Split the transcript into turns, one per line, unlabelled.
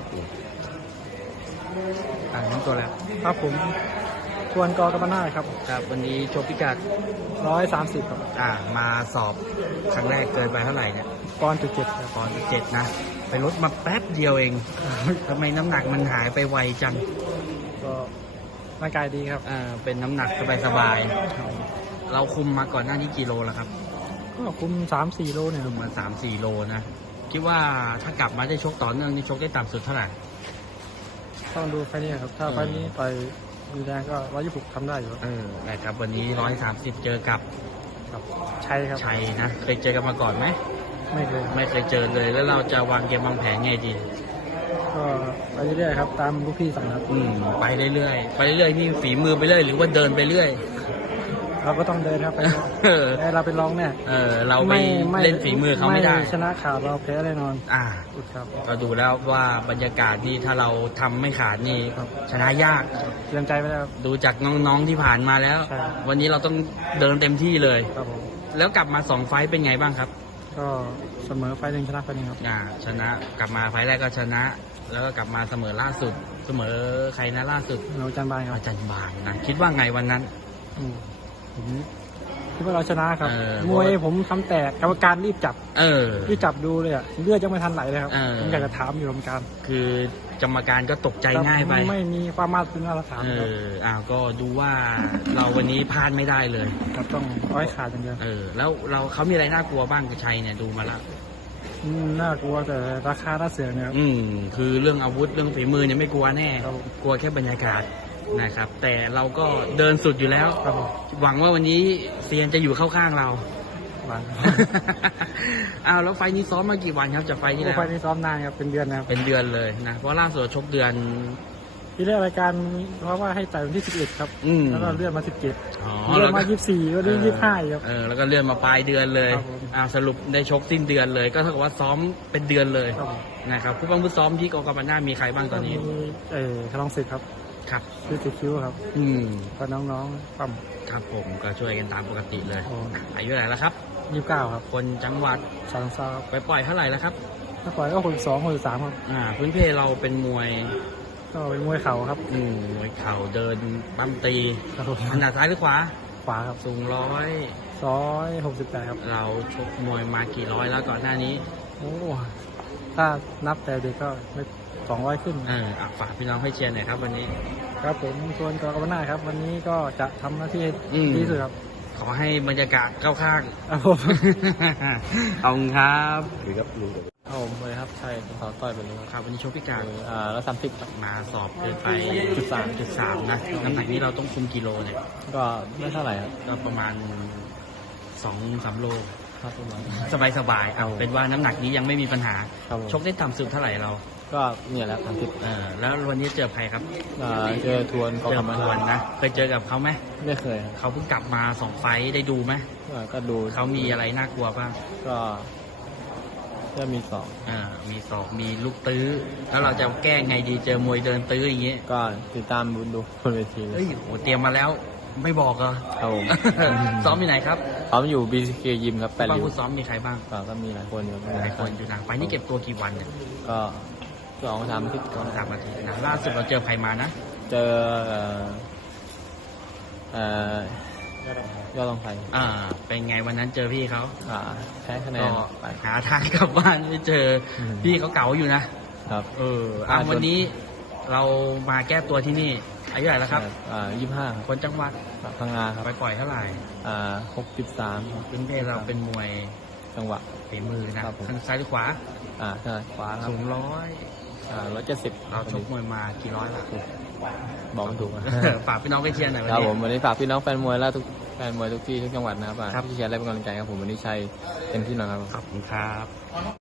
น้องตัวแล้ว
ครับผมชวนกอกำมะนาครับ
ครับวันนี้โชคพิกัด
130ครับ
มาสอบครั้งแรกเกินไปเท่าไหร่เนี่ย
ปอนด์7ครับ
ปอนด์7นะไปลดมาแป๊บเดียวเองทำไมน้ำหนักมันหายไปไวจัง
ก็ร่างกายดีครับ
เป็นน้ำหนักสบายๆเราคุมมาก่อนหน้านี้กี่โลแล้วครับ
ก็คุม 3-4 โลเนี่ย
คุมมา 3-4 โลนะคิดว่าถ้ากลับมาได้ชกต่อเนื่องนี่ชกได้ต่ำสุดเท่าไหร่
ต้องดูไฟนี้ครับถ้าไฟนี้ไปมีแรงก็126ทำได้อยู่
นะครับวันนี้130เจอกับ
ชัยครับ
ชัยนะเคยเจอกันมาก่อนไหม
ไม่เคย
เจอเลยแล้วเราจะวางเกมวางแผนไงดี
ก็ไปเรื่อยๆครับตามลูกพี่สั่งครับ
ไปเรื่อยนี่ฝีมือไปเรื่อยหรือว่าเดินไปเรื่อย
เราก็ต้องเดินครับไปเราเป็นรองเนี่ย
เราไปเล่นฝีมือเขาไม่ได้
ชนะขาดเราแพ้แน่นอน
ครับก็ดูแล้วว่าบรรยากาศนี่ถ้าเราทำไม่ขาดนี่ชนะยาก
เตรียมใจไว้แล้ว
ดูจากน้องๆที่ผ่านมาแล้ววันนี้เราต้องเดินเต็มที่เลยแล้วกลับมา2ไฟต์เป็นไงบ้างครับ
ก็เสมอไฟต์1ชนะไฟต์1ครับ
ชนะกลับมาไฟต์แรกก็ชนะแล้วก็กลับมาเสมอล่าสุดเสมอใครนะล่าสุด
อาจารย์บานครับ
อาจารย์บานนะคิดว่าไงวันนั้น
ผมคิดว่าเราชนะครับมวยผมทำแตกกรรมการรีบจับดูเลยเลือดยังไม่ทันไหลเลยครับผมอยากจะถามอยู่กรรมการ
คือกรรมการก็ตกใจง่ายไป
ไม่มีความมาตรฐาน
ก็ดูว่าเราวันนี้พลาดไม่ได้เลย
ครับต้องร้อยขาดอย่างเดียว
แล้วเขามีอะไรน่ากลัวบ้างกับชัยเนี่ยดูมาแล้ว
น่ากลัวแต่ราคาน่าเสียเนี่ย
คือเรื่องอาวุธเรื่องฝีมือเนี่ยไม่กลัวแน่กลัวแค่บรรยากาศนะครับแต่เราก็เดินสุดอยู่แล้วหวังว่าวันนี้เซียนจะอยู่เข้าข้างเรา
หวัง
แล้วไฟนี้ซ้อมมากี่วันครับจากไฟที่แล้ว
ไฟนี้ซ้อมนานครับเป็นเดือนนะครับ
เป็นเดือนเลยนะเพราะล่าสุดชกเดือน
ที่แรกรายการเพราะว่าให้จ่ายวันที่11ครับแล้วก็เลื่อนมา17เลื่อนมา24ก็ได้25ครับ
แล้วก็เลื่อนมาปลายเดือนเลยสรุปได้ชกสิ้นเดือนเลยก็เท่ากับว่าซ้อมเป็นเดือนเลยนะครับผู้บังคับซ้อมที่กกปนมีใครบ้างตอนนี้
คลองสิทธิ์ครับคือติดคิวครับก็น้องๆปั๊ม
ครับผมก็ช่วยกันตามปกติเลยอายุเท่าไหร่แล้วครับ
29ครับ
คนจังหวัด
ฉะเชิงเทรา
ไปปล่อยเท่าไหร่แล้วครับ
ถ้าปล่อยก็62 63ครับ
พื้นเพเราเป็นมวย
ก็เป็นมวยเข่าครับ
มวยเข่าเดินปั้มตีถนัดซ้ายหรือขวา
ครับ
สูง
168ครับ
เราชกมวยมากี่ร้อยแล้วก่อนหน้านี้
ถ้านับแต่เด็กก็ไม่200ขึ้น
ฝากพี่น้องให้เชียร์หน่อยครับวันนี้
ครับผมชวนกอกำมะนาครับวันนี้ก็จะทำหน้าที่ดีที่สุดครับ
ขอให้บรรยากาศเข้าข้างขอบคุณครับ
ลุงผมเลยครับใช่ขอต่อยไปเลย
ครับวันนี้โชคพิการ
แล้ว30
มาสอบเกินไป3.3นะน้ำหนักนี้เราต้องคุมกิโลเนี่ย
ก็ไม่เท่าไหร่ครับ
ก็ประมาณ 2-3 โล
ครับประมาณ
สบายเป็นว่าน้ำหนักนี้ยังไม่มีปัญหาชกได้ต่ำสุดเท่าไหร่เรา
ก็เนี่ยแหละ30
แล้ววันนี้เจอใครครับ
เจอทวนกอกำมะนา
นะเคยเจอกับเขาไหม
ไม่เคย
เขาเพิ่งกลับมา2 ไฟต์ได้ดูไหม
ก็ดู
เขามีอะไรน่ากลัวบ้าง
ก็มีศอก
มีศอกมีลูกตื้อแล้วเราจะแก้ไงดีเจอมวยเดินตื้ออย่างเงี้ย
ก็ติดตามดูบนเวที
เตรียมมาแล้วไม่บอกเหรอ
ครับผม
ซ้อมที่ไหนครับ
ซ้อมอยู่ BCK ยิมครับ
บ้างผู้ซ้อมมีใครบ้าง
ก็มีหลายคนอยู่
นะไฟนี่เก็บตัวกี่วันเนี่ย
ก็2-3 อาทิตย์
นะล่าสุดเราเจอใครมานะ
เจอยอดลงไฟ
เป็นไงวันนั้นเจอพี่เขา
แพ้คะแนน
หาทางกลับบ้านไม่เจอพี่เขาเก่าอยู่นะครับวันนี้เรามาแก้ตัวที่นี่อายุเท่าไหร่แล้วครับ
25
คนจังหวัด
พังงาครับ
ไปปล่อยเท่าไหร่
63
พื้นเพเราเป็นมวย
จังหวะ
ฝีมือนะทางซ้ายหรือขวา
ใช่ขวา
สูง
170
เราชกมวยมากี่ร้อยละ
บอกไม่ถูก
ฝากพี่น้องไปเชียร์หน่อย
ครับผมวันนี้ฝากพี่น้องแฟนมวยและทุกแฟนมวยทุกที่ทุกจังหวัดนะครับที่เชียร์และเป็นกำลังใจครับผมวันนี้ชัยเต็มที่หน่อยครับ
ขอบคุณครับ